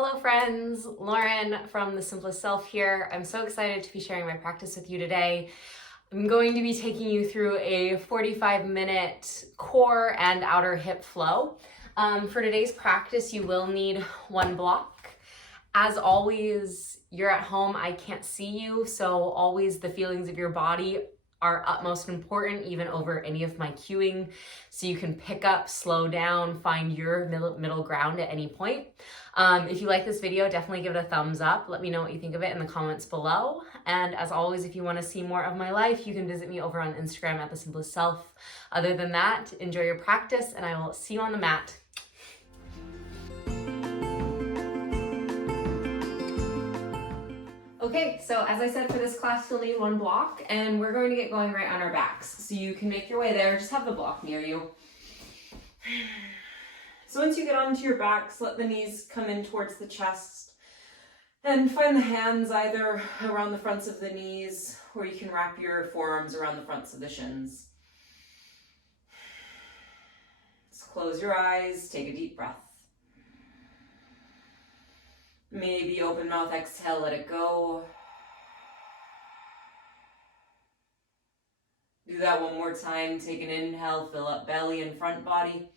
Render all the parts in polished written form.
Hello friends, Lauren from The Simplest Self here. I'm so excited to be sharing my practice with you today. I'm going to be taking you through a 45-minute core and outer hip flow. For today's practice, you will need one block. As always, you're at home, I can't see you, so always the feelings of your body are utmost important, even over any of my cueing, so you can pick up, slow down, find your middle ground at any point. If you like this video, definitely give it a thumbs up. Let me know what you think of it in the comments below. And as always, if you want to see more of my life, you can visit me over on Instagram at The Simplest Self. Other than that, enjoy your practice, and I will see you on the mat. Okay, so as I said, for this class, you'll need one block, and we're going to get going right on our backs. So you can make your way there, just have the block near you. So once you get onto your backs, let the knees come in towards the chest, and find the hands either around the fronts of the knees, or you can wrap your forearms around the fronts of the shins. Just close your eyes, take a deep breath. Maybe open mouth, exhale, let it go. Do that one more time. Take an inhale, fill up belly and front body.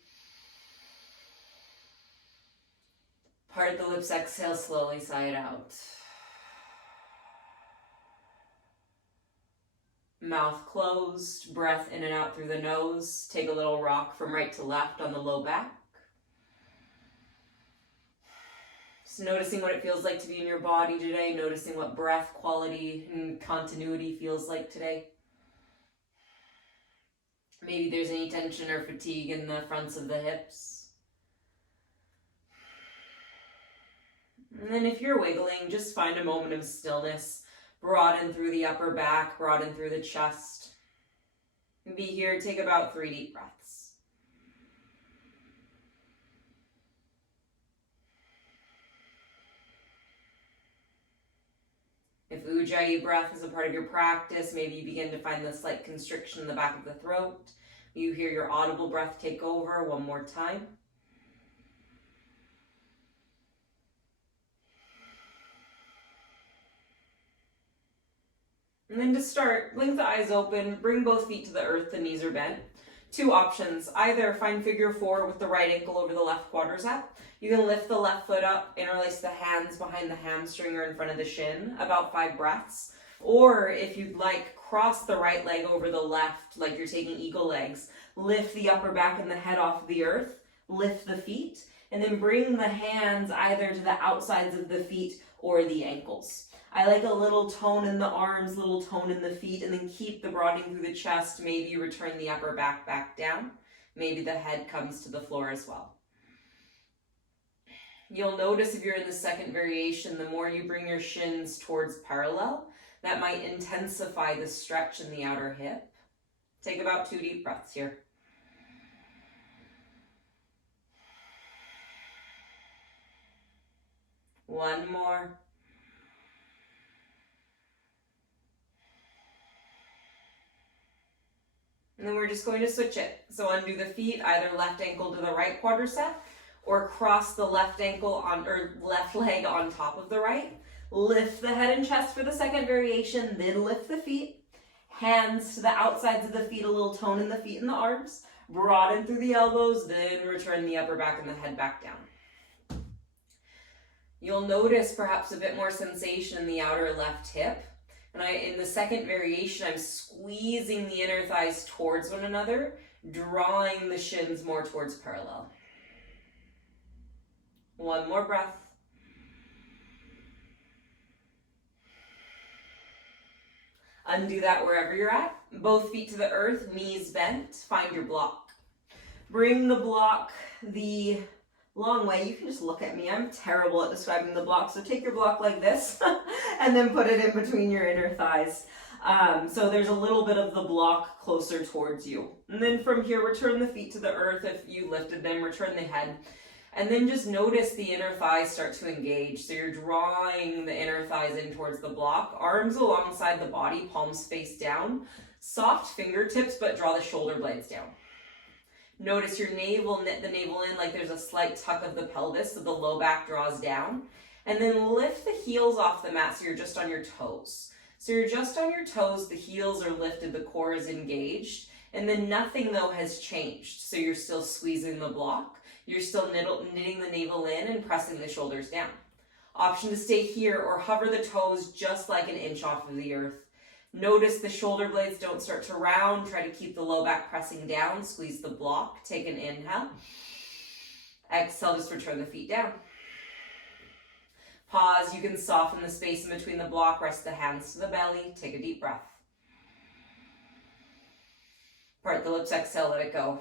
Part the lips, exhale, slowly sigh it out. Mouth closed, breath in and out through the nose. Take a little rock from right to left on the low back. Just noticing what it feels like to be in your body today, noticing what breath quality and continuity feels like today. Maybe there's any tension or fatigue in the fronts of the hips. And then if you're wiggling, just find a moment of stillness. Broaden through the upper back, broaden through the chest. And be here, take about 3 deep breaths. If Ujjayi breath is a part of your practice, maybe you begin to find the slight constriction in the back of the throat. You hear your audible breath take over one more time. And then to start, blink the eyes open, bring both feet to the earth, the knees are bent. 2 options, either find figure 4 with the right ankle over the left quadricep. You can lift the left foot up, interlace the hands behind the hamstring or in front of the shin, about 5 breaths. Or if you'd like, cross the right leg over the left, like you're taking eagle legs. Lift the upper back and the head off the earth, lift the feet, and then bring the hands either to the outsides of the feet or the ankles. I like a little tone in the arms, little tone in the feet, and then keep the broadening through the chest. Maybe return the upper back down. Maybe the head comes to the floor as well. You'll notice if you're in the second variation, the more you bring your shins towards parallel, that might intensify the stretch in the outer hip. Take about 2 deep breaths here. One more. And then we're just going to switch it. So undo the feet, either left ankle to the right quadricep, or cross the left ankle on, or left leg on top of the right. Lift the head and chest for the second variation, then lift the feet. Hands to the outsides of the feet, a little tone in the feet and the arms. Broaden through the elbows, then return the upper back and the head back down. You'll notice perhaps a bit more sensation in the outer left hip. And in the second variation, I'm squeezing the inner thighs towards one another, drawing the shins more towards parallel. One more breath. Undo that wherever you're at. Both feet to the earth, knees bent. Find your block. Bring the block the long way. You can just look at me. I'm terrible at describing the block. So take your block like this and then put it in between your inner thighs. So there's a little bit of the block closer towards you. And then from here, return the feet to the earth. If you lifted them, return the head. And then just notice the inner thighs start to engage. So you're drawing the inner thighs in towards the block. Arms alongside the body, palms face down. Soft fingertips, but draw the shoulder blades down. Notice your navel, knit the navel in like there's a slight tuck of the pelvis so the low back draws down. And then lift the heels off the mat so you're just on your toes. So you're just on your toes, the heels are lifted, the core is engaged, and then nothing though has changed. So you're still squeezing the block, you're still knitting the navel in and pressing the shoulders down. Option to stay here or hover the toes just like an inch off of the earth. Notice the shoulder blades don't start to round, try to keep the low back pressing down, squeeze the block, take an inhale. Exhale, just return the feet down. Pause, you can soften the space in between the block, rest the hands to the belly, take a deep breath. Part the lips, exhale, let it go.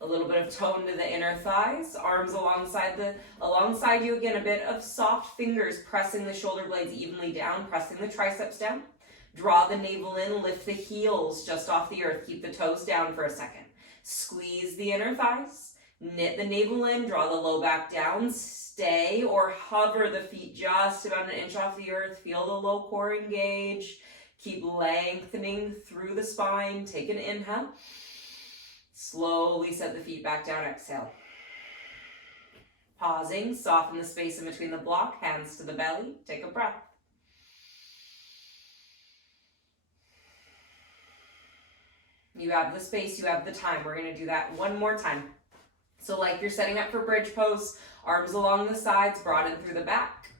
A little bit of tone to the inner thighs, arms alongside you again, a bit of soft fingers pressing the shoulder blades evenly down, pressing the triceps down. Draw the navel in, lift the heels just off the earth, keep the toes down for a second. Squeeze the inner thighs. Knit the navel in, draw the low back down, stay or hover the feet just about an inch off the earth, feel the low core engage, keep lengthening through the spine, take an inhale, slowly set the feet back down, exhale. Pausing, soften the space in between the block, hands to the belly, take a breath. You have the space, you have the time, we're gonna do that one more time. So like you're setting up for bridge pose, arms along the sides, broaden through the back.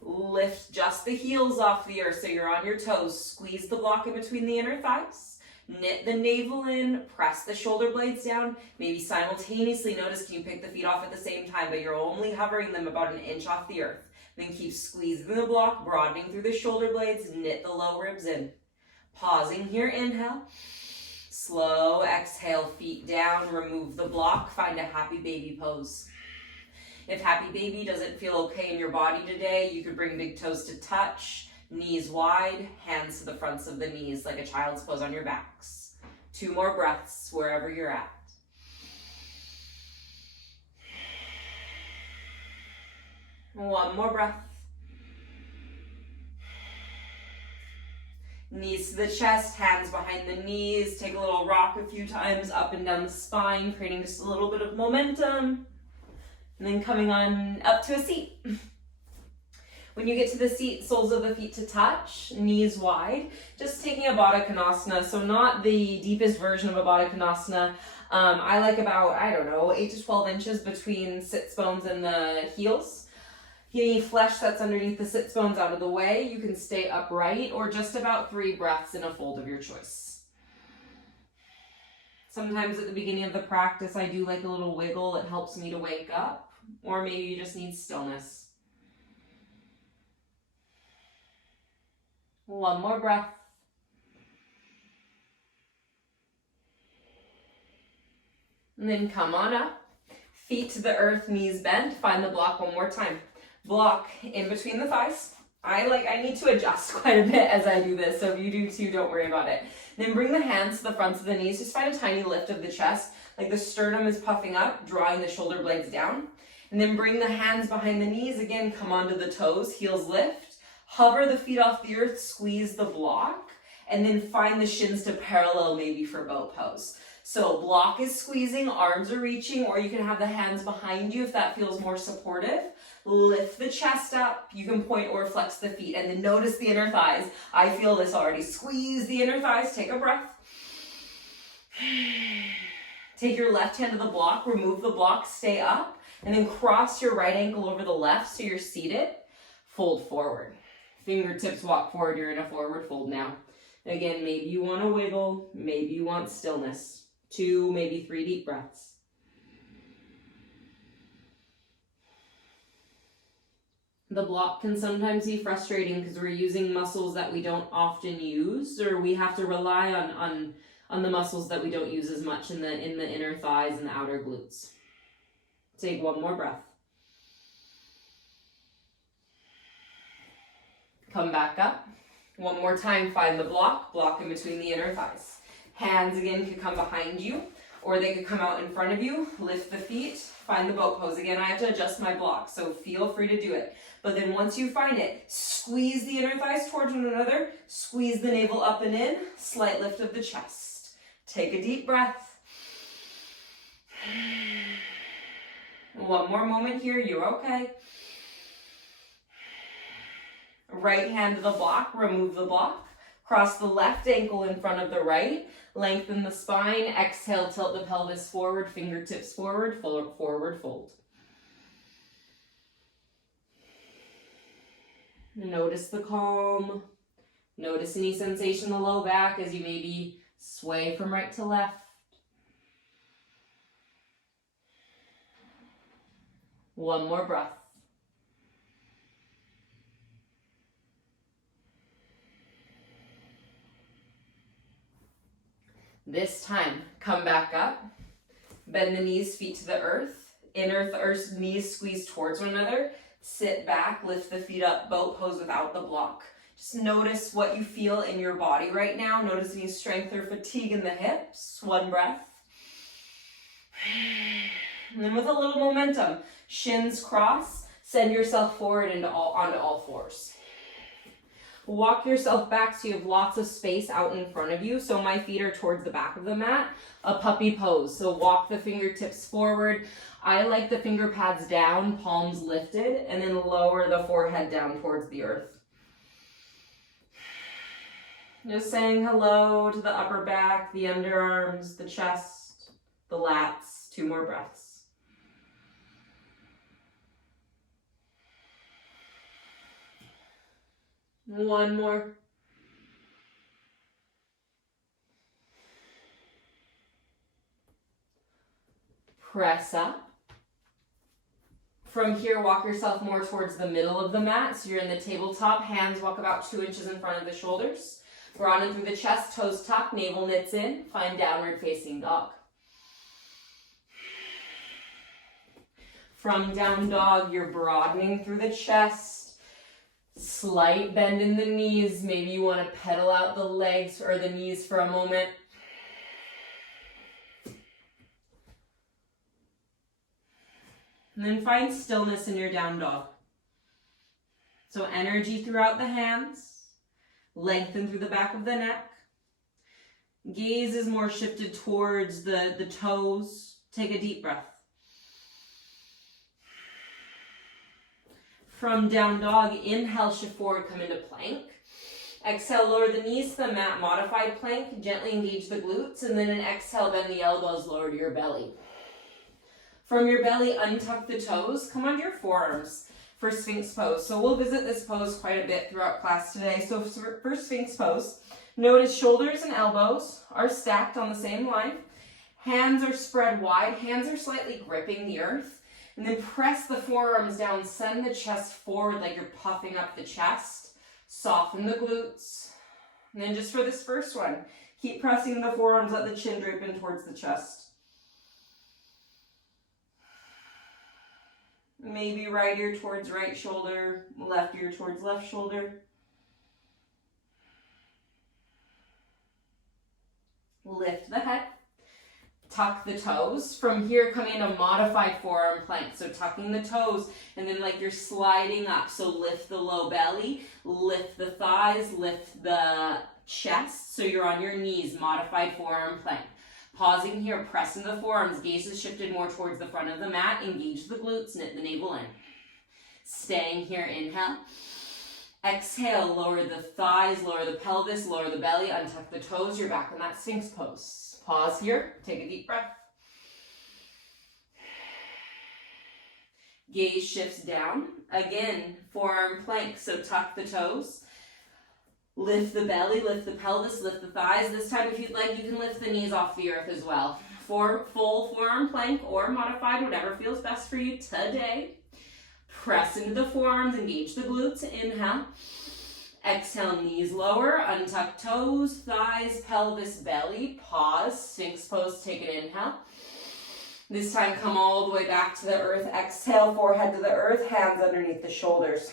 Lift just the heels off the earth so you're on your toes. Squeeze the block in between the inner thighs. Knit the navel in, press the shoulder blades down. Maybe simultaneously notice, can you pick the feet off at the same time, but you're only hovering them about an inch off the earth. Then keep squeezing the block, broadening through the shoulder blades, knit the low ribs in. Pausing here, inhale. Slow exhale, feet down, remove the block, find a happy baby pose. If happy baby doesn't feel okay in your body today, you could bring big toes to touch, knees wide, hands to the fronts of the knees like a child's pose on your backs. 2 more breaths wherever you're at. One more breath. Knees to the chest, hands behind the knees. Take a little rock a few times up and down the spine, creating just a little bit of momentum. And then coming on up to a seat. When you get to the seat, soles of the feet to touch, knees wide. Just taking a Baddha Konasana, so not the deepest version of a Baddha Konasana. I like about, 8 to 12 inches between sits bones and the heels. Any flesh that's underneath the sits bones out of the way, you can stay upright or just about 3 breaths in a fold of your choice. Sometimes at the beginning of the practice, I do like a little wiggle. It helps me to wake up, or maybe you just need stillness. One more breath. And then come on up. Feet to the earth, knees bent. Find the block one more time. Block in between the thighs. I need to adjust quite a bit as I do this, so if you do too, don't worry about it. Then bring the hands to the fronts of the knees. Just find a tiny lift of the chest, like the sternum is puffing up, drawing the shoulder blades down. And then bring the hands behind the knees. Again, come onto the toes, heels lift. Hover the feet off the earth, squeeze the block, and then find the shins to parallel maybe for bow pose. So block is squeezing, arms are reaching, or you can have the hands behind you if that feels more supportive. Lift the chest up. You can point or flex the feet, and then notice the inner thighs. I feel this already. Squeeze the inner thighs, take a breath. Take your left hand to the block, remove the block, stay up, and then cross your right ankle over the left so you're seated. Fold forward. Fingertips walk forward, you're in a forward fold now. Again, maybe you want to wiggle, maybe you want stillness. 2, maybe 3 deep breaths. The block can sometimes be frustrating because we're using muscles that we don't often use, or we have to rely on the muscles that we don't use as much in the inner thighs and the outer glutes. Take one more breath. Come back up. One more time, find the block in between the inner thighs. Hands again could come behind you, or they could come out in front of you. Lift the feet, find the boat pose. Again, I have to adjust my block, so feel free to do it. But then once you find it, squeeze the inner thighs towards one another, squeeze the navel up and in, slight lift of the chest. Take a deep breath. One more moment here, you're okay. Right hand to the block, remove the block. Cross the left ankle in front of the right. Lengthen the spine. Exhale, tilt the pelvis forward, fingertips forward, forward fold. Notice the calm. Notice any sensation in the low back as you maybe sway from right to left. One more breath. This time, come back up. Bend the knees, feet to the earth. Knees squeeze towards one another. Sit back, lift the feet up, boat pose without the block. Just notice what you feel in your body right now. Notice any strength or fatigue in the hips. One breath. And then with a little momentum, shins cross, send yourself forward onto all fours. Walk yourself back so you have lots of space out in front of you. So my feet are towards the back of the mat. A puppy pose. So walk the fingertips forward. I like the finger pads down, palms lifted, and then lower the forehead down towards the earth. Just saying hello to the upper back, the underarms, the chest, the lats. 2 more breaths. One more. Press up. From here, walk yourself more towards the middle of the mat. So you're in the tabletop. Hands walk about 2 inches in front of the shoulders. Broaden through the chest, toes tuck, navel knits in. Find downward facing dog. From down dog, you're broadening through the chest. Slight bend in the knees. Maybe you want to pedal out the legs or the knees for a moment. And then find stillness in your down dog. So energy throughout the hands. Lengthen through the back of the neck. Gaze is more shifted towards the toes. Take a deep breath. From down dog, inhale, shift forward, come into plank. Exhale, lower the knees to the mat, modified plank. Gently engage the glutes, and then an exhale, bend the elbows, lower to your belly. From your belly, untuck the toes, come onto your forearms for Sphinx Pose. So we'll visit this pose quite a bit throughout class today. So for Sphinx Pose, notice shoulders and elbows are stacked on the same line. Hands are spread wide, hands are slightly gripping the earth. And then press the forearms down, send the chest forward like you're puffing up the chest. Soften the glutes. And then just for this first one, keep pressing the forearms, let the chin drape in towards the chest. Maybe right ear towards right shoulder, left ear towards left shoulder. Lift the head. Tuck the toes. From here, come into modified forearm plank. So tucking the toes and then like you're sliding up. So lift the low belly, lift the thighs, lift the chest. So you're on your knees, modified forearm plank. Pausing here, pressing the forearms. Gaze is shifted more towards the front of the mat. Engage the glutes, knit the navel in. Staying here, inhale. Exhale, lower the thighs, lower the pelvis, lower the belly, untuck the toes. You're back in that Sphinx Pose. Pause here, take a deep breath. Gaze shifts down. Again, forearm plank, so tuck the toes. Lift the belly, lift the pelvis, lift the thighs. This time, if you'd like, you can lift the knees off the earth as well. For full forearm plank or modified, whatever feels best for you today. Press into the forearms, engage the glutes, inhale. Exhale, knees lower, untuck toes, thighs, pelvis, belly. Pause, Sphinx Pose, take an inhale. This time, come all the way back to the earth. Exhale, forehead to the earth, hands underneath the shoulders.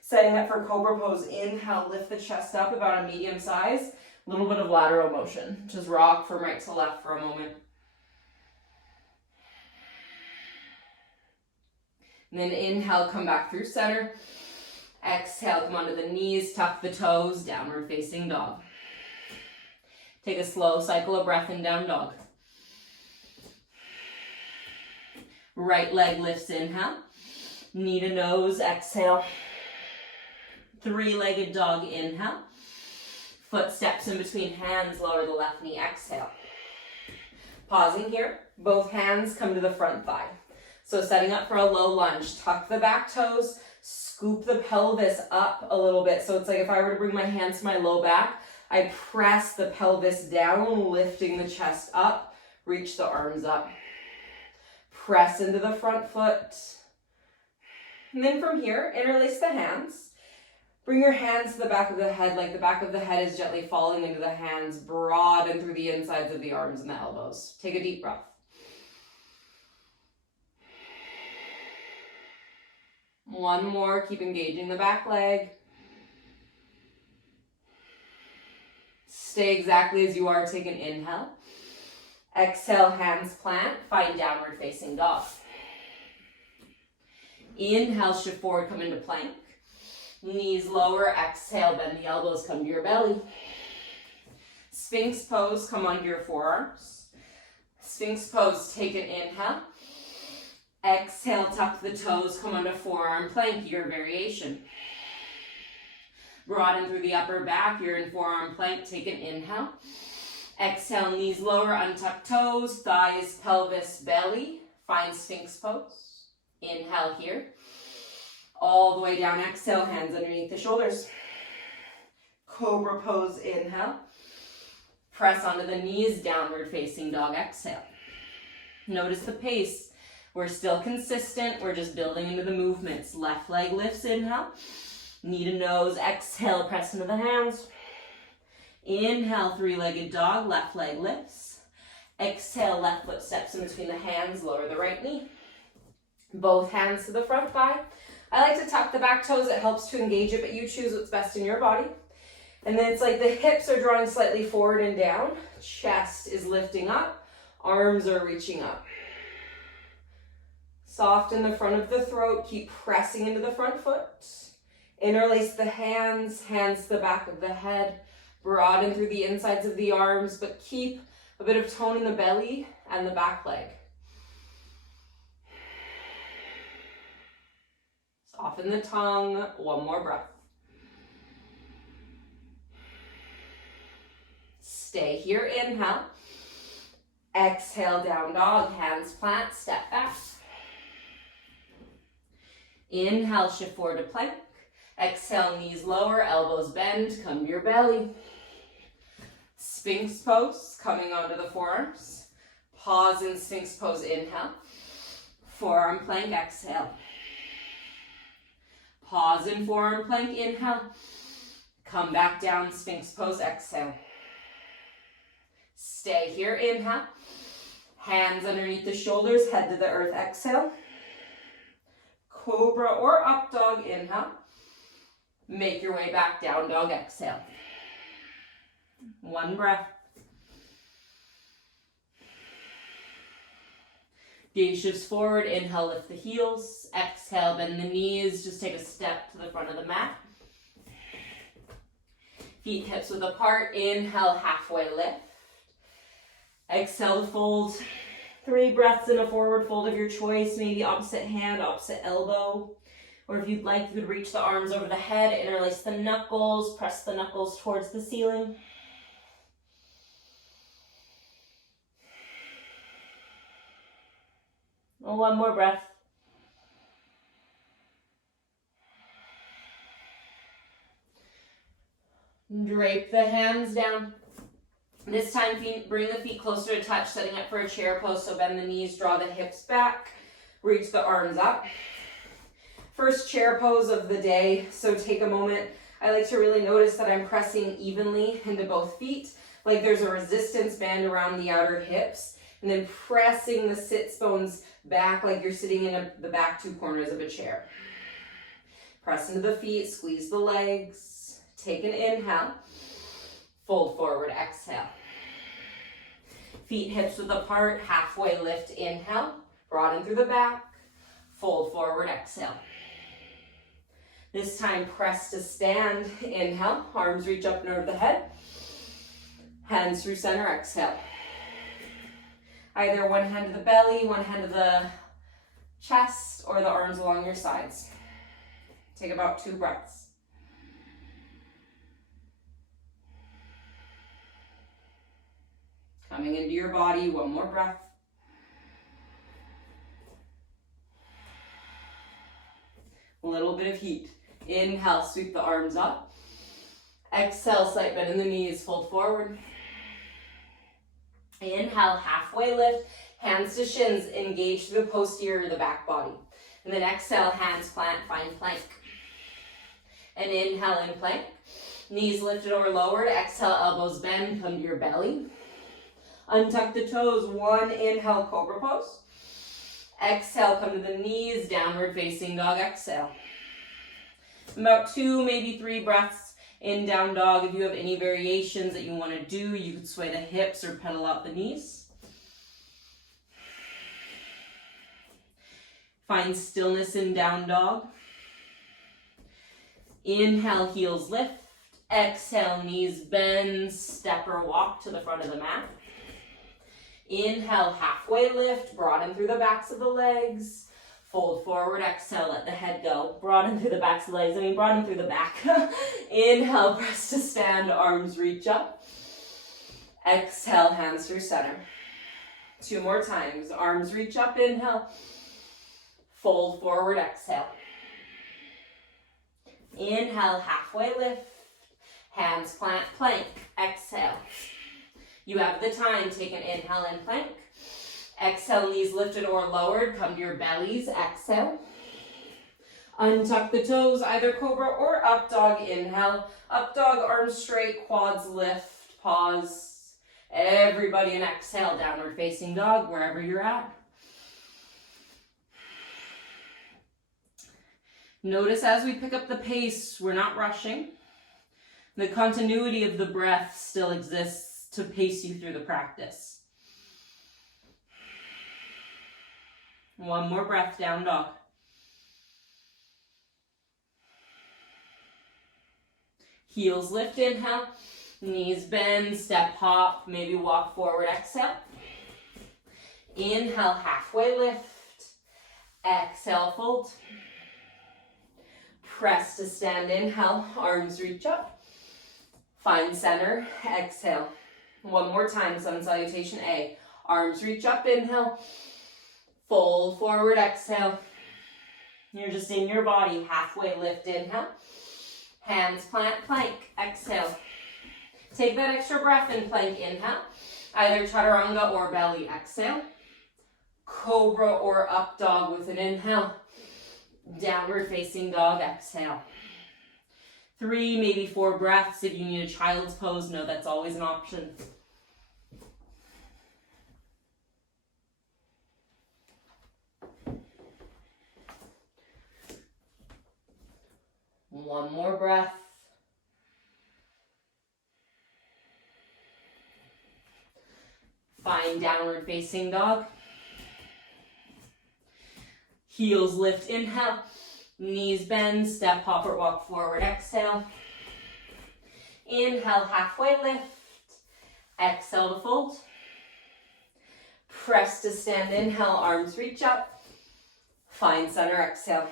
Setting up for Cobra Pose, inhale, lift the chest up about a medium size. A little bit of lateral motion. Just rock from right to left for a moment. And then inhale, come back through center. Exhale, come onto the knees, tuck the toes, downward facing dog. Take a slow cycle of breath in down dog. Right leg lifts, inhale. Knee to nose, exhale. Three-legged dog, inhale. Foot steps in between hands, lower the left knee, exhale. Pausing here, both hands come to the front thigh. So setting up for a low lunge, tuck the back toes, scoop the pelvis up a little bit. So it's like if I were to bring my hands to my low back, I press the pelvis down, lifting the chest up, reach the arms up. Press into the front foot. And then from here, interlace the hands. Bring your hands to the back of the head, like the back of the head is gently falling into the hands, broaden through the insides of the arms and the elbows. Take a deep breath. One more, keep engaging the back leg. Stay exactly as you are, take an inhale. Exhale, hands plant, find downward facing dog. Inhale, shift forward, come into plank. Knees lower, exhale, bend the elbows, come to your belly. Sphinx pose, come onto your forearms. Sphinx pose, take an inhale. Exhale, tuck the toes, come onto forearm plank, your variation. Broaden through the upper back, you're in forearm plank, take an inhale. Exhale, knees lower, untuck toes, thighs, pelvis, belly. Find Sphinx pose. Inhale here. All the way down, exhale, hands underneath the shoulders. Cobra pose, inhale. Press onto the knees, downward facing dog, exhale. Notice the pace. We're still consistent. We're just building into the movements. Left leg lifts, inhale. Knee to nose, exhale, press into the hands. Inhale, three-legged dog, left leg lifts. Exhale, left foot steps in between the hands, lower the right knee. Both hands to the front thigh. I like to tuck the back toes, it helps to engage it, but you choose what's best in your body. And then it's like the hips are drawing slightly forward and down, chest is lifting up, arms are reaching up. Soften the front of the throat, keep pressing into the front foot. Interlace the hands, hands to the back of the head. Broaden through the insides of the arms, but keep a bit of tone in the belly and the back leg. Soften the tongue, one more breath. Stay here, inhale. Exhale, down dog, hands plant, step back. Inhale, shift forward to plank. Exhale, knees lower, elbows bend, come to your belly. Sphinx pose, coming onto the forearms. Pause in Sphinx pose, inhale. Forearm plank, exhale. Pause in forearm plank, inhale. Come back down, Sphinx pose, exhale. Stay here, inhale. Hands underneath the shoulders, head to the earth, exhale. Cobra or up dog, inhale. Make your way back, down dog, exhale. One breath. Gaze shifts forward, inhale, lift the heels. Exhale, bend the knees, just take a step to the front of the mat. Feet hips width apart, inhale, halfway lift. Exhale to fold. 3 breaths in a forward fold of your choice, maybe opposite hand, opposite elbow. Or if you'd like, you could reach the arms over the head, interlace the knuckles, press the knuckles towards the ceiling. One more breath. Drape the hands down. This time, bring the feet closer to touch, setting up for a chair pose. So bend the knees, draw the hips back, reach the arms up. First chair pose of the day. So take a moment. I like to really notice that I'm pressing evenly into both feet, like there's a resistance band around the outer hips, and then pressing the sits bones back like you're sitting in the back 2 corners of a chair. Press into the feet, squeeze the legs. Take an inhale. Fold forward, exhale. Feet hips width apart, halfway lift, inhale. Broaden through the back. Fold forward, exhale. This time, press to stand. Inhale, arms reach up and over the head. Hands through center, exhale. Either one hand to the belly, one hand to the chest, or the arms along your sides. Take about 2 breaths. Coming into your body, one more breath. A little bit of heat. Inhale, sweep the arms up. Exhale, slight bend in the knees, fold forward. Inhale, halfway lift, hands to shins, engage through the posterior of the back body. And then exhale, hands plant, find plank. And inhale in plank. Knees lifted or lowered. Exhale, elbows bend, come to your belly. Untuck the toes. 1, inhale, Cobra Pose. Exhale, come to the knees, downward facing dog, exhale. About 2, maybe 3 breaths in down dog. If you have any variations that you want to do, you could sway the hips or pedal out the knees. Find stillness in down dog. Inhale, heels lift. Exhale, knees bend, step or walk to the front of the mat. Inhale, halfway lift, broaden through the backs of the legs. Fold forward, exhale, let the head go. Broaden through the backs of the legs, broaden through the back. Inhale, press to stand, arms reach up. Exhale, hands through center. 2 more times, arms reach up, inhale. Fold forward, exhale. Inhale, halfway lift. Hands plant, plank, exhale. You have the time, take an inhale in plank. Exhale, knees lifted or lowered, come to your bellies, exhale. Untuck the toes, either Cobra or up dog, inhale. Up dog, arms straight, quads lift, pause. Everybody in exhale, downward facing dog, wherever you're at. Notice as we pick up the pace, we're not rushing. The continuity of the breath still exists to pace you through the practice. 1 more breath, down dog. Heels lift, inhale. Knees bend, step hop, maybe walk forward, exhale. Inhale, halfway lift. Exhale, fold. Press to stand, inhale, arms reach up. Find center, exhale. 1 more time, sun salutation A. Arms reach up, inhale. Fold forward, exhale. You're just in your body, halfway lift, inhale. Hands plant, plank, exhale. Take that extra breath in plank, inhale. Either chaturanga or belly, exhale. Cobra or up dog with an inhale. Downward facing dog, exhale. 3, maybe 4 breaths. If you need a child's pose, no, that's always an option. One more breath. Find downward facing dog. Heels lift, inhale. Knees bend, step, hop, or walk forward, exhale. Inhale, halfway lift. Exhale to fold. Press to stand, inhale, arms reach up. Find center, exhale.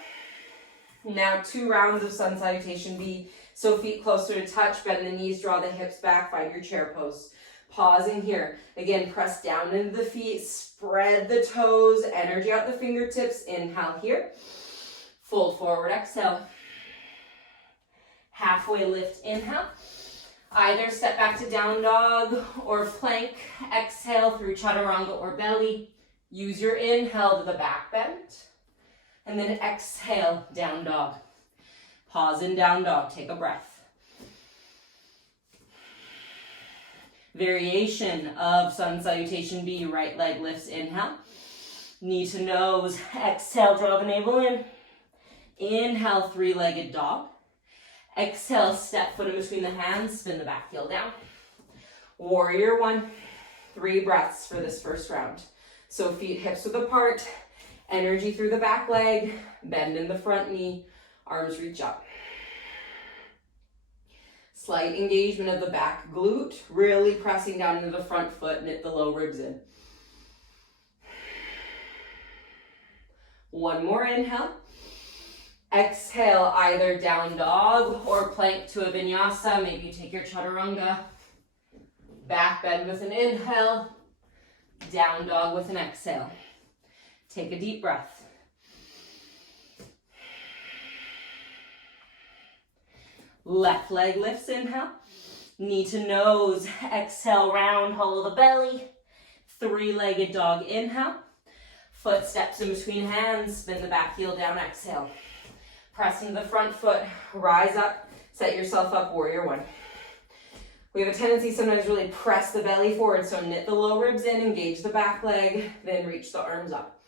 Now 2 rounds of sun salutation B. So feet closer to touch, bend the knees, draw the hips back, find your chair pose. Pausing here. Again, press down into the feet, spread the toes, energy out the fingertips, inhale here. Fold forward, exhale. Halfway lift, inhale. Either step back to down dog or plank. Exhale through chaturanga or belly. Use your inhale to the back bend. And then exhale, down dog. Pause in down dog, take a breath. Variation of sun salutation B, right leg lifts, inhale. Knee to nose, exhale, draw the navel in. Inhale, 3-legged dog. Exhale, step foot in between the hands, spin the back heel down. Warrior 1, 3 breaths for this first round. So feet hips width apart, energy through the back leg, bend in the front knee, arms reach up. Slight engagement of the back glute, really pressing down into the front foot, knit the low ribs in. One more inhale. Exhale, either down dog or plank to a vinyasa. Maybe you take your chaturanga. Back bend with an inhale. Down dog with an exhale. Take a deep breath. Left leg lifts, inhale. Knee to nose, exhale, round, hollow the belly. Three-legged dog, inhale. Foot steps in between hands, spin the back heel down, exhale. Press into the front foot, rise up, set yourself up, warrior one. We have a tendency sometimes to really press the belly forward, so knit the low ribs in, engage the back leg, then reach the arms up.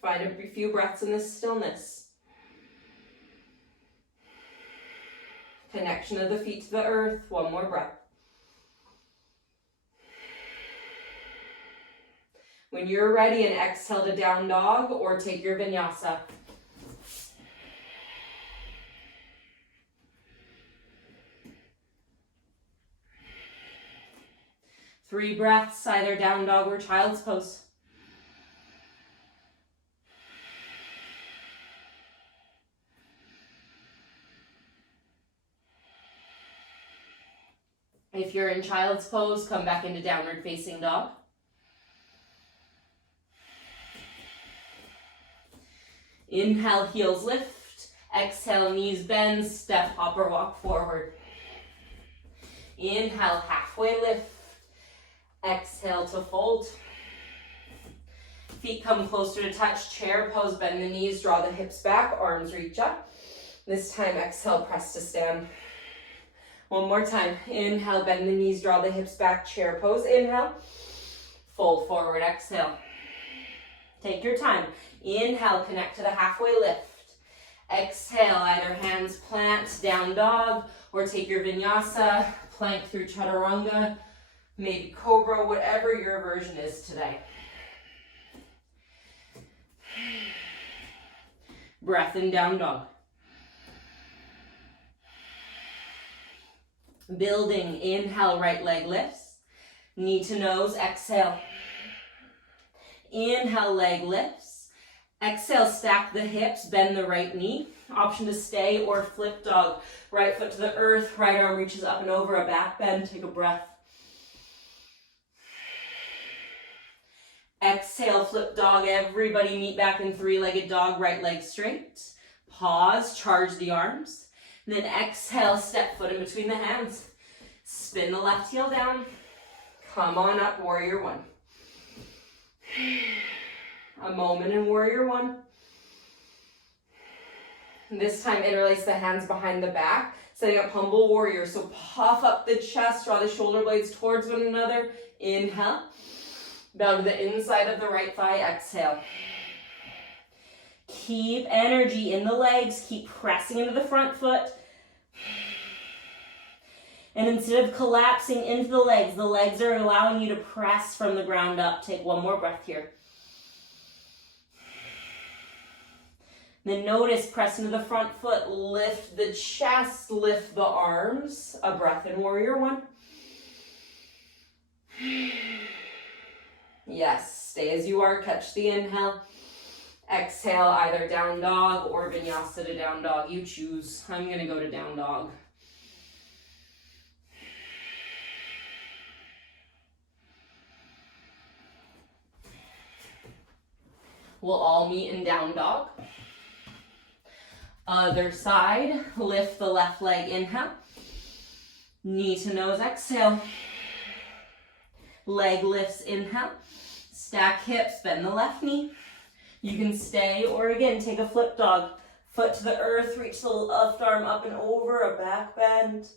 Find a few breaths in this stillness. Connection of the feet to the earth, one more breath. When you're ready, and exhale to down dog or take your vinyasa. Three breaths, either down dog or child's pose. If you're in child's pose, come back into downward facing dog. Inhale, heels lift. Exhale, knees bend, step, hop, or walk forward. Inhale, halfway lift. Exhale to fold. Feet come closer to touch, chair pose, bend the knees, draw the hips back, arms reach up. This time, exhale, press to stand. One more time. Inhale, bend the knees, draw the hips back, chair pose. Inhale, fold forward, exhale. Take your time. Inhale, connect to the halfway lift. Exhale, either hands plant, down dog, or take your vinyasa, plank through chaturanga, maybe cobra, whatever your version is today. Breath in, down dog. Building, inhale, right leg lifts. Knee to nose, exhale. Inhale, leg lifts. Exhale, stack the hips, bend the right knee. Option to stay or flip dog. Right foot to the earth, right arm reaches up and over, a back bend. Take a breath. Exhale, flip dog. Everybody meet back in three-legged dog, right leg straight. Pause, charge the arms. And then exhale, step foot in between the hands. Spin the left heel down. Come on up, warrior one. A moment in warrior one. And this time, interlace the hands behind the back, setting up humble warrior. So puff up the chest, draw the shoulder blades towards one another. Inhale. Bow to the inside of the right thigh, exhale. Keep energy in the legs, keep pressing into the front foot. And instead of collapsing into the legs are allowing you to press from the ground up. Take one more breath here. Then notice, press into the front foot, lift the chest, lift the arms. A breath in warrior one. Yes, stay as you are, catch the inhale. Exhale, either down dog or vinyasa to down dog. You choose. I'm going to go to down dog. We'll all meet in down dog. Other side, lift the left leg, inhale. Knee to nose, exhale. Leg lifts, inhale. Stack hips, bend the left knee. You can stay or again, take a flip dog. Foot to the earth, reach the left arm up and over, a back bend.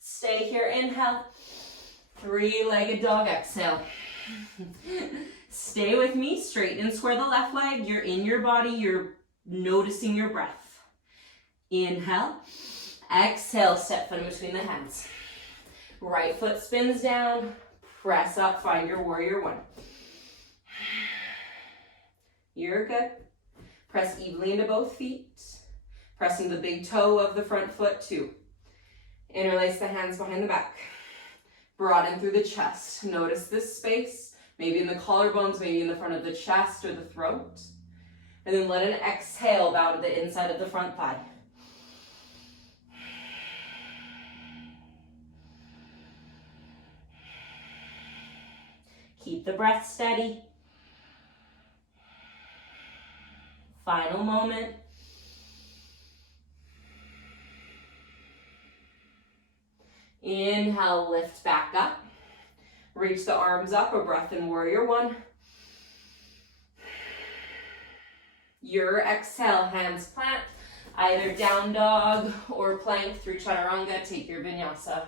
Stay here, inhale. Three-legged dog, exhale. Stay with me, straighten and square the left leg. You're in your body, you're noticing your breath. Inhale. Exhale, step foot in between the hands. Right foot spins down, press up, find your warrior one. You're good. Press evenly into both feet. Press into the big toe of the front foot too. Interlace the hands behind the back. Broaden through the chest. Notice this space, maybe in the collarbones, maybe in the front of the chest or the throat. And then let an exhale bow to the inside of the front thigh. Keep the breath steady. Final moment. Inhale, lift back up. Reach the arms up, a breath in warrior one. Your exhale, hands plant, either down dog or plank through chaturanga. Take your vinyasa.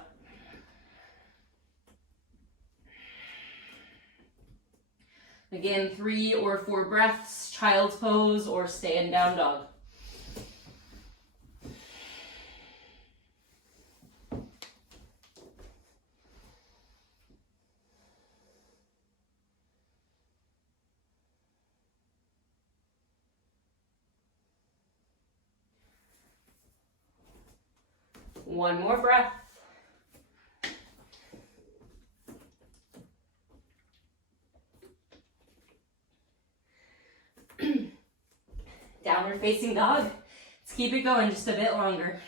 Again, 3 or 4 breaths, child's pose or stay in down dog. One more breath. Downward facing dog. Let's keep it going just a bit longer.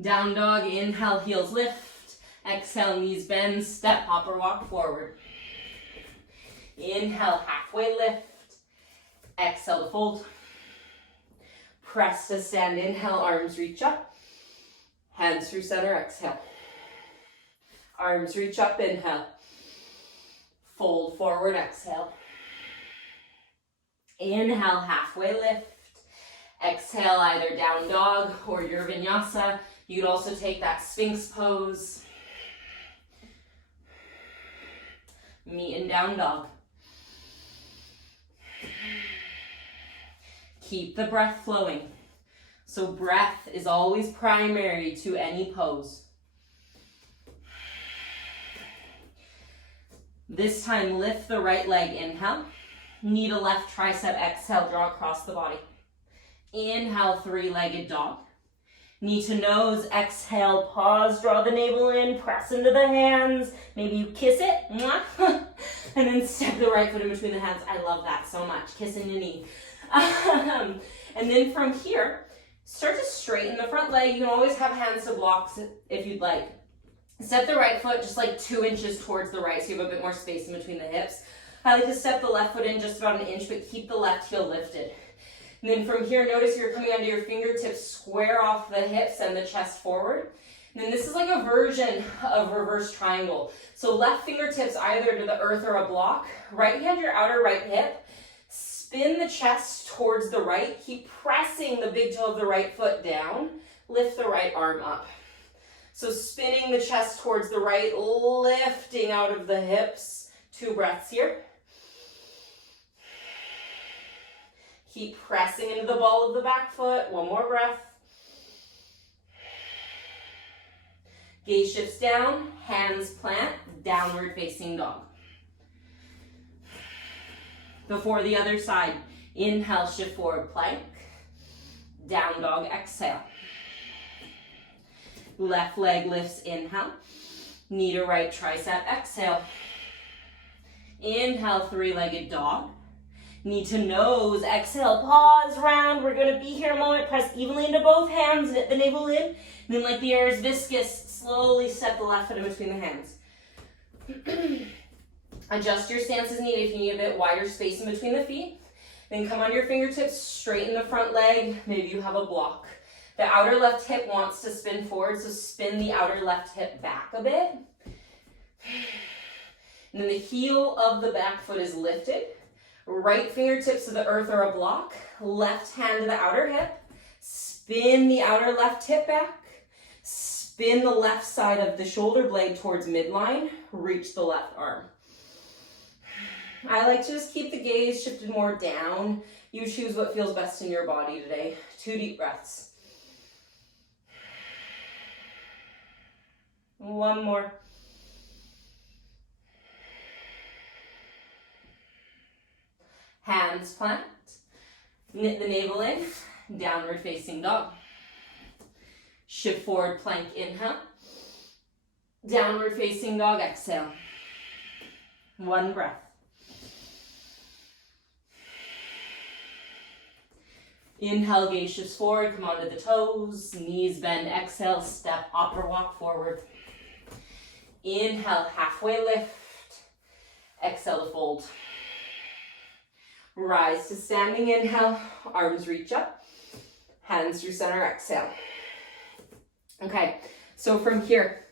Down dog, inhale, heels lift. Exhale, knees bend, step, hop or walk forward. Inhale, halfway lift. Exhale to fold. Press to stand, inhale, arms reach up. Hands through center, exhale. Arms reach up, inhale. Fold forward, exhale. Inhale, halfway lift. Exhale, either down dog or your vinyasa. You could also take that Sphinx pose. Meet in down dog. Keep the breath flowing. So breath is always primary to any pose. This time, lift the right leg, inhale. Knee to left tricep, exhale, draw across the body. Inhale, 3-legged dog. Knee to nose, exhale, pause, draw the navel in, press into the hands. Maybe you kiss it, and then step the right foot in between the hands. I love that so much, kissing your knee. And then from here, start to straighten the front leg. You can always have hands to blocks if you'd like. Step the right foot just like 2 inches towards the right so you have a bit more space in between the hips. I like to step the left foot in just about 1 inch, but keep the left heel lifted. And then from here, notice you're coming onto your fingertips, square off the hips and the chest forward. And then this is like a version of reverse triangle. So left fingertips either to the earth or a block. Right hand, your outer right hip. Spin the chest towards the right. Keep pressing the big toe of the right foot down. Lift the right arm up. So spinning the chest towards the right, lifting out of the hips. 2 breaths here. Keep pressing into the ball of the back foot. 1 more breath. Gaze shifts down, hands plant, downward facing dog. Before the other side, inhale, shift forward, plank. Down dog, exhale. Left leg lifts, inhale. Knee to right tricep, exhale. Inhale, 3-legged dog. Knee to nose, exhale, pause, round. We're gonna be here a moment. Press evenly into both hands, knit the navel in. And then like the air is viscous, slowly step the left foot in between the hands. Adjust your stance as needed if you need a bit wider space in between the feet. Then come on your fingertips, straighten the front leg. Maybe you have a block. The outer left hip wants to spin forward, so spin the outer left hip back a bit. And then the heel of the back foot is lifted. Right fingertips to the earth or a block. Left hand to the outer hip. Spin the outer left hip back. Spin the left side of the shoulder blade towards midline. Reach the left arm. I like to just keep the gaze shifted more down. You choose what feels best in your body today. 2 deep breaths. 1 more. Hands plant. Knit the navel in, downward facing dog. Shift forward plank, inhale. Downward facing dog, exhale. One breath. Inhale, gaze shifts forward, come onto the toes, knees bend, exhale, step up or walk forward. Inhale, halfway lift. Exhale to fold. Rise to standing, inhale, arms reach up, hands through center, exhale. Okay, so from here,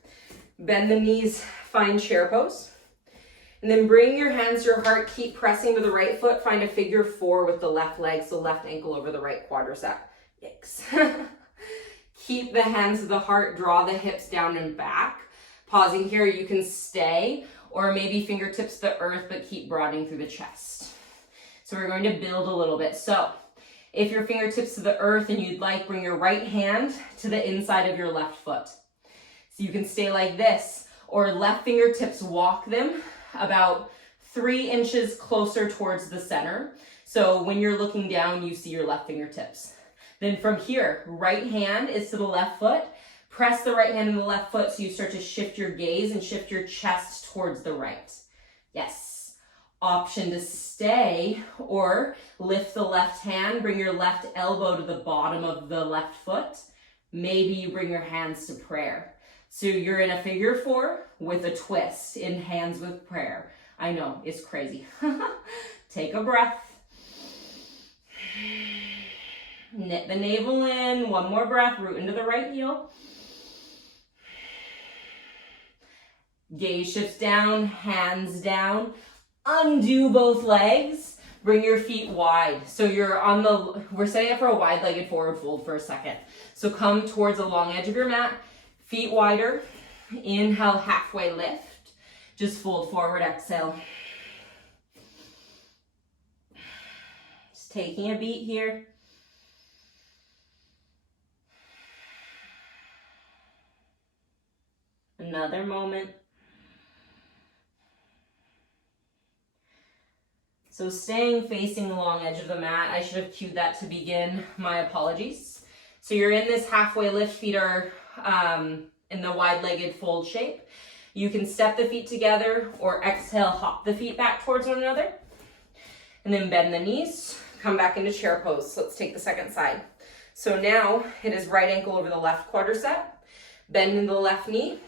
bend the knees, find chair pose. And then bring your hands to your heart, keep pressing to the right foot, find a figure 4 with the left leg, so left ankle over the right quadricep. Yikes. Keep the hands to the heart, draw the hips down and back. Pausing here, you can stay, or maybe fingertips to the earth, but keep broadening through the chest. So we're going to build a little bit. So if your fingertips to the earth and you'd like, bring your right hand to the inside of your left foot. So you can stay like this, or left fingertips, walk them about 3 inches closer towards the center. So when you're looking down, you see your left fingertips. Then from here, right hand is to the left foot. Press the right hand in the left foot so you start to shift your gaze and shift your chest towards the right. Yes. Option to stay or lift the left hand, bring your left elbow to the bottom of the left foot. Maybe you bring your hands to prayer. So you're in a figure 4 with a twist in hands with prayer. I know, it's crazy. Take a breath. Knit the navel in. One more breath. Root into the right heel. Gaze shifts down, hands down. Undo both legs. Bring your feet wide. So we're setting up for a wide-legged forward fold for a second. So come towards the long edge of your mat. Feet wider, inhale, halfway lift, just fold forward, exhale. Just taking a beat here. Another moment. So staying facing the long edge of the mat. I should have cued that to begin. My apologies. So you're in this halfway lift, feet are in the wide-legged fold shape. You can step the feet together or exhale, hop the feet back towards one another. And then bend the knees, come back into chair pose. So let's take the second side. So now it is right ankle over the left quadricep, bend in the left knee,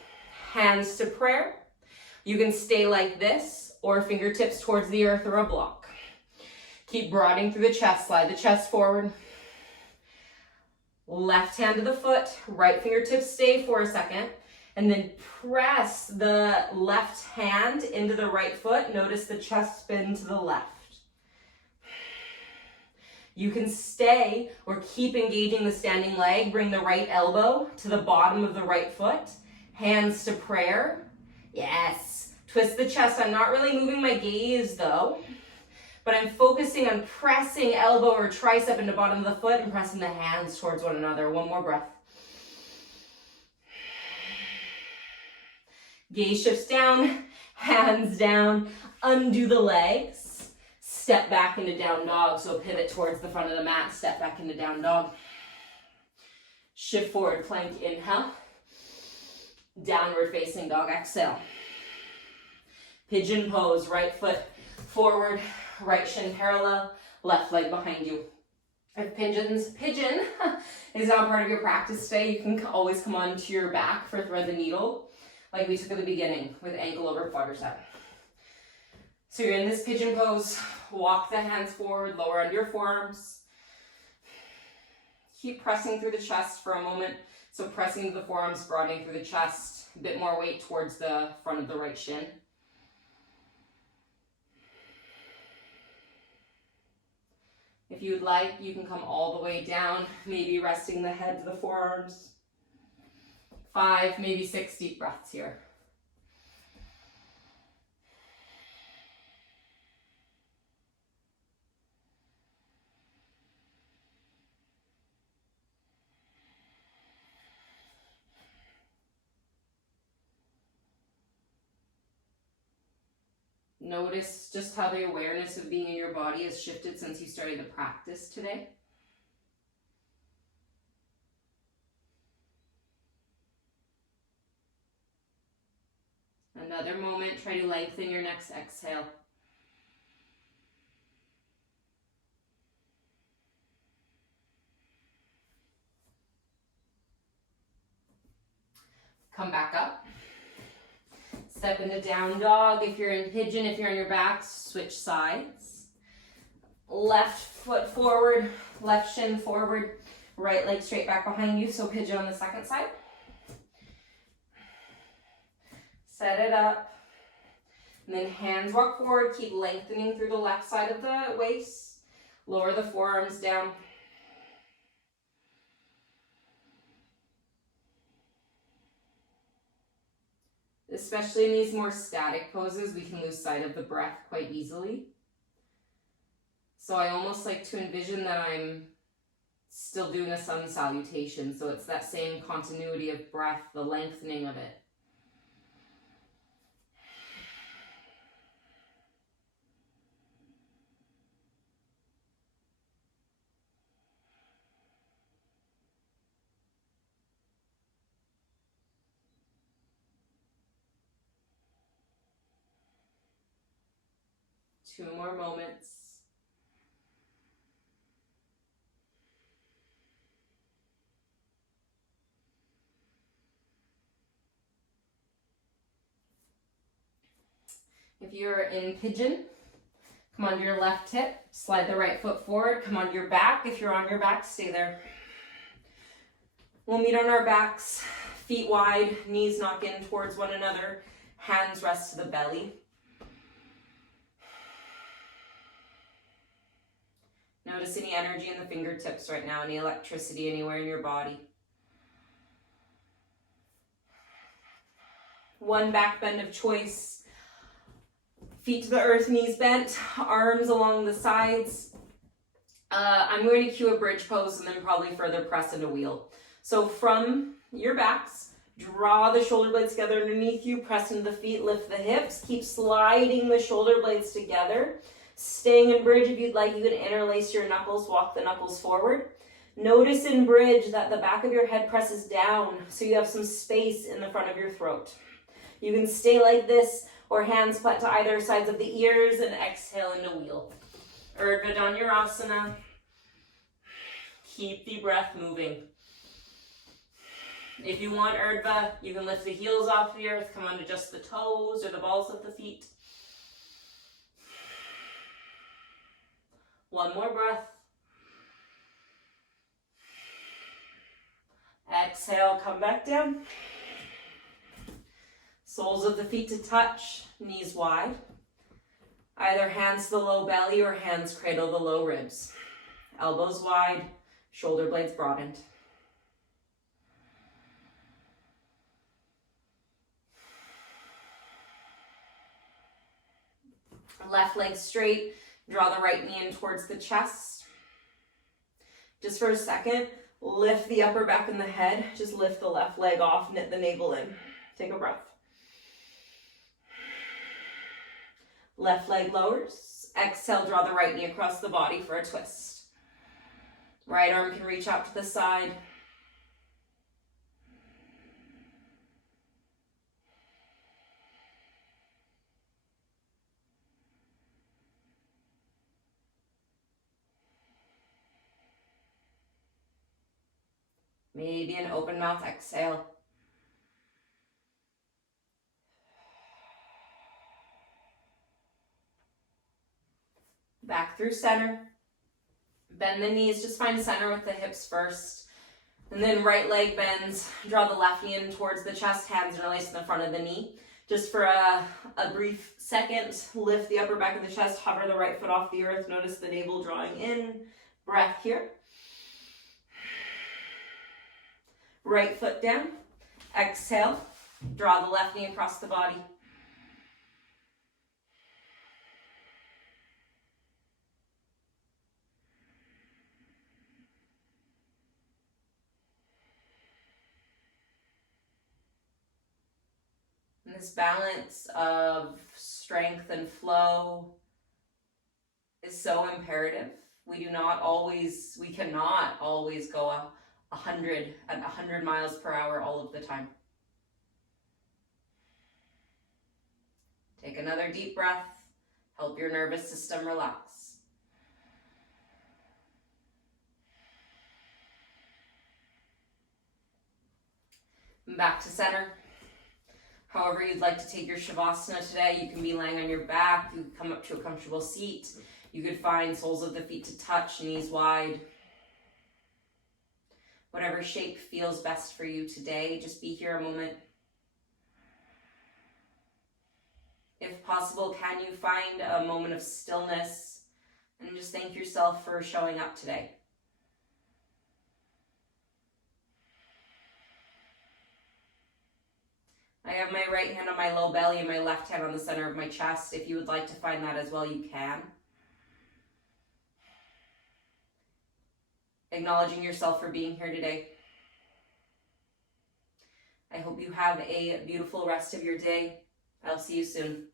hands to prayer. You can stay like this or fingertips towards the earth or a block. Keep broadening through the chest, slide the chest forward. Left hand to the foot, right fingertips stay for a second, and then press the left hand into the right foot. Notice the chest spin to the left. You can stay or keep engaging the standing leg. Bring the right elbow to the bottom of the right foot. Hands to prayer. Yes. Twist the chest. I'm not really moving my gaze though, but I'm focusing on pressing elbow or tricep into bottom of the foot and pressing the hands towards one another. One more breath. Gaze shifts down, hands down, undo the legs, step back into down dog. So pivot towards the front of the mat, step back into down dog. Shift forward, plank, inhale. Downward facing dog, exhale. Pigeon pose, right foot forward, right shin parallel, left leg behind you. If pigeon is not part of your practice today, you can always come onto your back for thread the needle, like we took at the beginning with ankle over quadricep. So you're in this pigeon pose, walk the hands forward, lower under your forearms. Keep pressing through the chest for a moment. So pressing into the forearms, broadening through the chest, a bit more weight towards the front of the right shin. If you'd like, you can come all the way down, maybe resting the head to the forearms. 5, maybe 6 deep breaths here. Notice just how the awareness of being in your body has shifted since you started the practice today. Another moment, try to lengthen your next exhale. Come back up. Step into down dog. If you're in pigeon, if you're on your back, switch sides. Left foot forward, left shin forward, right leg straight back behind you, so pigeon on the second side. Set it up. And then hands walk forward, keep lengthening through the left side of the waist. Lower the forearms down. Especially in these more static poses, we can lose sight of the breath quite easily. So I almost like to envision that I'm still doing a sun salutation. So it's that same continuity of breath, the lengthening of it. Two more moments. If you're in pigeon, come onto your left hip, slide the right foot forward, come onto your back. If you're on your back, stay there. We'll meet on our backs, feet wide, knees knock in towards one another, hands rest to the belly. Notice any energy in the fingertips right now, any electricity anywhere in your body. One back bend of choice. Feet to the earth, knees bent, arms along the sides. I'm going to cue a bridge pose and then probably further press into wheel. So from your backs, draw the shoulder blades together underneath you, press into the feet, lift the hips, keep sliding the shoulder blades together. Staying in bridge, if you'd like, you can interlace your knuckles, walk the knuckles forward. Notice in bridge that the back of your head presses down so you have some space in the front of your throat. You can stay like this or hands put to either sides of the ears and exhale into wheel. Urdhva Dhanurasana. Keep the breath moving. If you want Urdhva, you can lift the heels off the earth, come onto just the toes or the balls of the feet. One more breath. Exhale, come back down. Soles of the feet to touch, knees wide. Either hands to the low belly or hands cradle the low ribs. Elbows wide, shoulder blades broadened. Left leg straight. Draw the right knee in towards the chest. Just for a second, lift the upper back and the head. Just lift the left leg off, knit the navel in. Take a breath. Left leg lowers. Exhale, draw the right knee across the body for a twist. Right arm can reach out to the side. Maybe an open mouth exhale. Back through center. Bend the knees, just find center with the hips first. And then right leg bends, draw the left knee in towards the chest, hands interlace in the front of the knee. Just for a brief second, lift the upper back of the chest, hover the right foot off the earth, notice the navel drawing in. Breath here. Right foot down. Exhale. Draw the left knee across the body. And this balance of strength and flow is so imperative. We cannot always go 100 miles per hour all of the time. Take another deep breath. Help your nervous system relax. Back to center. However you'd like to take your Shavasana today, you can be laying on your back, you can come up to a comfortable seat, you could find soles of the feet to touch, knees wide. Whatever shape feels best for you today, just be here a moment. If possible, can you find a moment of stillness and just thank yourself for showing up today? I have my right hand on my low belly and my left hand on the center of my chest. If you would like to find that as well, you can. Acknowledging yourself for being here today. I hope you have a beautiful rest of your day. I'll see you soon.